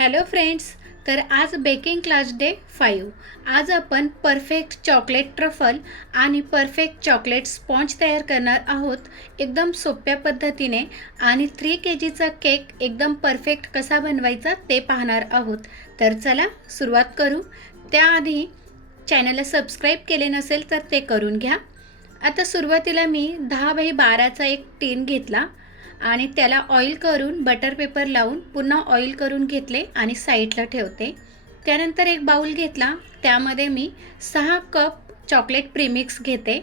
Hello friends, तर आज baking class day 5. आज आपण परफेक्ट चॉकलेट ट्रफल आणि परफेक्ट चॉकलेट स्पॉन्ज तयार करणार आहोत एकदम सोप्या पद्धतीने. आणि 3 kgचा केक एकदम परफेक्ट कसा बनवायचा ते पाहणार आहोत. तर चला सुरुवात करू. त्याआधी चॅनलला सबस्क्राईब केले नसेल तर ते करून घ्या. आता सुरुवातीला मी 10x12चा एक टीन घेतला आणि त्याला ऑइल करून बटर पेपर लावून पुन्हा ऑइल करून घेतले आणि साईडला ठेवते. त्यानंतर एक बाउल घेतला, त्यामध्ये मी 6 कप चॉकलेट प्रीमिक्स घेते.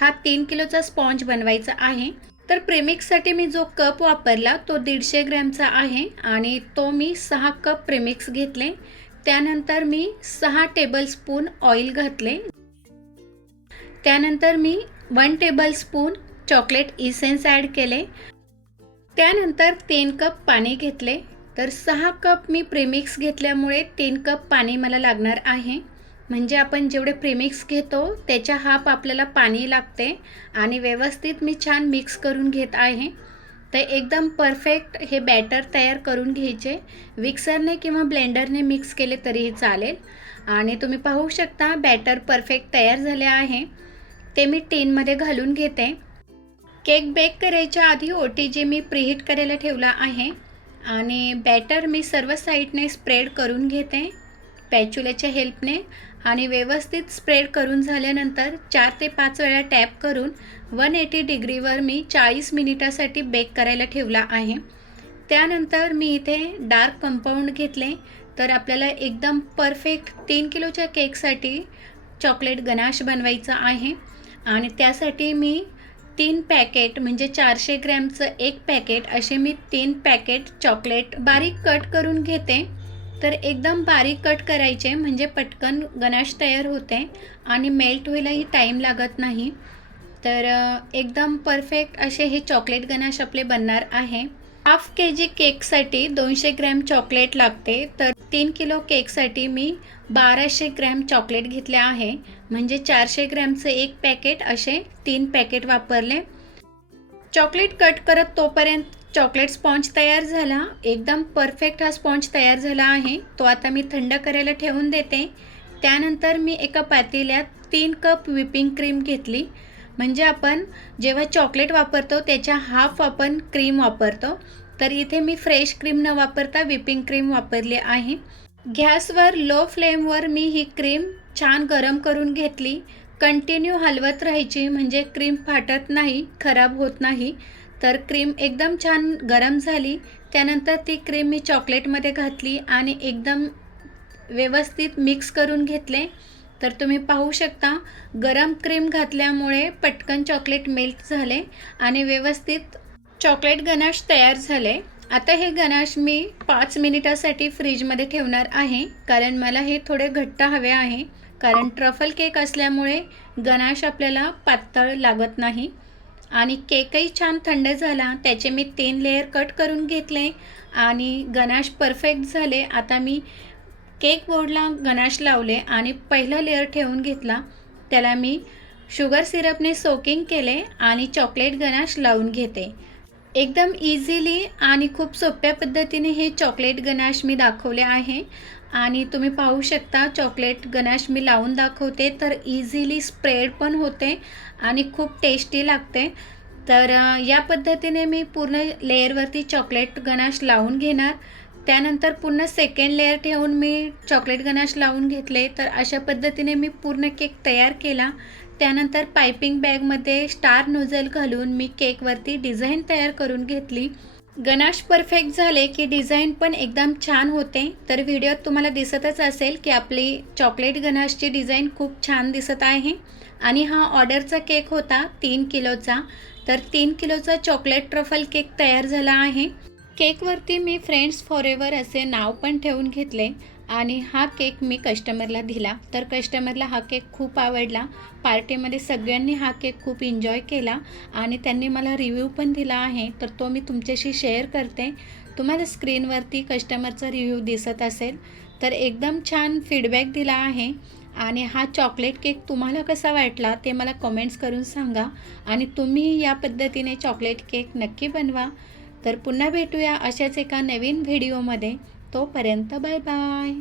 हा 3 किलोचा स्पॉन्ज बनवायचा आहे. तर प्रीमिक्ससाठी मी जो कप वापरला तो 150 ग्रॅमचा आहे आणि तो मी 6 कप प्रीमिक्स घेतले. त्यानंतर मी 6 टेबलस्पून ऑइल घातले. त्यानंतर मी 1 टेबलस्पून चॉकलेट इसेन्स ॲड केले. त्यानंतर 3 कप पाणी घेतले. तर 6 कप मी प्रीमिक्स घेतल्यामुळे 3 कप पाणी मला लागणार आहे. म्हणजे आपण जेवढे प्रीमिक्स घेतो त्याच्या हाफ आपल्याला पाणी लागते. आणि व्यवस्थित मी छान मिक्स करून घेत आहे. तर एकदम परफेक्ट हे बॅटर तयार करून घ्यायचे. मिक्सरने किंवा ब्लेंडरने मिक्स केले तरीही चालेल. आणि तुम्ही पाहू शकता बॅटर परफेक्ट तयार झाले आहे. ते मी टीनमध्ये घालून घेते. केक बेक करायच्या आधी OTG मी प्रीहीट करायला ठेवला आहे आणि बॅटर मी सर्व साईडने स्प्रेड करून घेते पॅच्युल्याच्या हेल्पने. आणि व्यवस्थित स्प्रेड करून झाल्यानंतर 4 ते 5 वेळा टॅप करून 180 डिग्रीवर मी 40 मिनिटासाठी बेक करायला ठेवला आहे. त्यानंतर मी इथे डार्क कंपाऊंड घेतले. तर आपल्याला एकदम परफेक्ट 3 किलोच्या केकसाठी चॉकलेट गनाश बनवायचा आहे. आणि त्यासाठी मी 3 पॅकेट म्हणजे 400 ग्रॅमचं एक पॅकेट असे मी 3 पॅकेट चॉकलेट बारीक कट करून घेते. तर एकदम बारीक कट करायचे म्हणजे पटकन गनाश तयार होते आणि मेल्ट व्हायलाही टाईम लागत नाही. तर एकदम परफेक्ट असे हे चॉकलेट गनाश आपले बनणार आहे. हाफ kg केकसाठी 200 ग्रॅम चॉकलेट लागते. तर 3 किलो केकसाठी मी 1200 ग्रॅम चॉकलेट घेतले आहे. म्हणजे 400 ग्रॅमचं एक पॅकेट असे 3 पॅकेट वापरले. चॉकलेट कट करत तोपर्यंत चॉकलेट स्पॉन्ज तयार झाला. एकदम परफेक्ट हा स्पॉन्ज तयार झाला आहे. तो आता मी थंड करायला ठेवून देते. त्यानंतर मी एका पातेल्यात 3 कप व्हिपिंग क्रीम घेतली. म्हणजे आपण जेव्हा चॉकलेट वापरतो त्याच्या हाफ आपण क्रीम वापरतो. तर इथे मी फ्रेश क्रीम न वापरता व्हिपिंग क्रीम वापरली आहे. गॅसवर लो फ्लेमवर मी ही क्रीम छान गरम करून घेतली. कंटिन्यू हलवत राहायची म्हणजे क्रीम फाटत नाही, खराब होत नाही. तर क्रीम एकदम छान गरम झाली. त्यानंतर ती क्रीम मी चॉकलेटमध्ये घातली आणि एकदम व्यवस्थित मिक्स करून घेतले. तर तुम्ही पाहू शकता गरम क्रीम घातल्यामुळे पटकन चॉकलेट मेल्ट झाले आणि व्यवस्थित चॉकलेट गनाश तयार झाले. आता हे गनाश मी 5 मिनिटासाठी फ्रीजमध्ये ठेवणार आहे. कारण मला हे थोडे घट्ट हवे आहे. कारण ट्रफल केक असल्यामुळे गनाश आपल्याला पातळ लागत नाही. आणि केकही छान थंड झाला. त्याचे मी 3 लेयर कट करून घेतले आणि गनाश परफेक्ट झाले. आता मी केक बोर्डला गनाश लावले आणि पहिला लेअर ठेवून घेतला. त्याला मी शुगर सिरपने सोकिंग केले आणि चॉकलेट गनाश लावून घेते. एकदम इझिली आणि खूप सोप्या पद्धतीने हे चॉकलेट गनाश मी दाखवले आहे. आणि तुम्ही पाहू शकता चॉकलेट गनाश मी लावून दाखवते तर इझिली स्प्रेड पण होते आणि खूप टेस्टी लागते. तर या पद्धतीने मी पूर्ण लेअरवरती चॉकलेट गनाश लावून घेणार. त्यानंतर पुन्हा सेकंड लेअर ठेवून मी चॉकलेट गनाश लावून घेतले. तर अशा पद्धतीने मी पूर्ण केक तयार केला. त्यानंतर पायपिंग बॅगमध्ये स्टार नोझल घालून मी केकवरती डिझाईन तयार करून घेतली. गनाश परफेक्ट झाले की डिझाईन पण एकदम छान होते. तर व्हिडिओत तुम्हाला दिसतच असेल की आपली चॉकलेट गनाशची डिझाईन खूप छान दिसत आहे. आणि हा ऑर्डरचा केक होता 3 किलोचा. तर 3 किलोचा चॉकलेट ट्रफल केक तयार झाला आहे. केकवरती मी फ्रेंड्स फॉरेवर असे नाव पण ठेवून घेतले. आणि हा केक मी कस्टमरला दिला. तर कस्टमरला हा केक खूप आवडला. पार्टीमध्ये सगळ्यांनी हा केक खूप एन्जॉय केला आणि त्यांनी मला रिव्ह्यू पण दिला आहे. तर तो मी तुमच्याशी शेअर करते. तुम्हाला स्क्रीनवरती कस्टमरचा रिव्ह्यू दिसत असेल. तर एकदम छान फीडबॅक दिला आहे. आणि हा चॉकलेट केक तुम्हाला कसा वाटला ते मला कमेंट्स करून सांगा. आणि तुम्ही या पद्धतीने चॉकलेट केक नक्की बनवा. तर पुन्हा भेटूया अशाच एका नवीन व्हिडिओमध्ये. तोपर्यंत बाय बाय.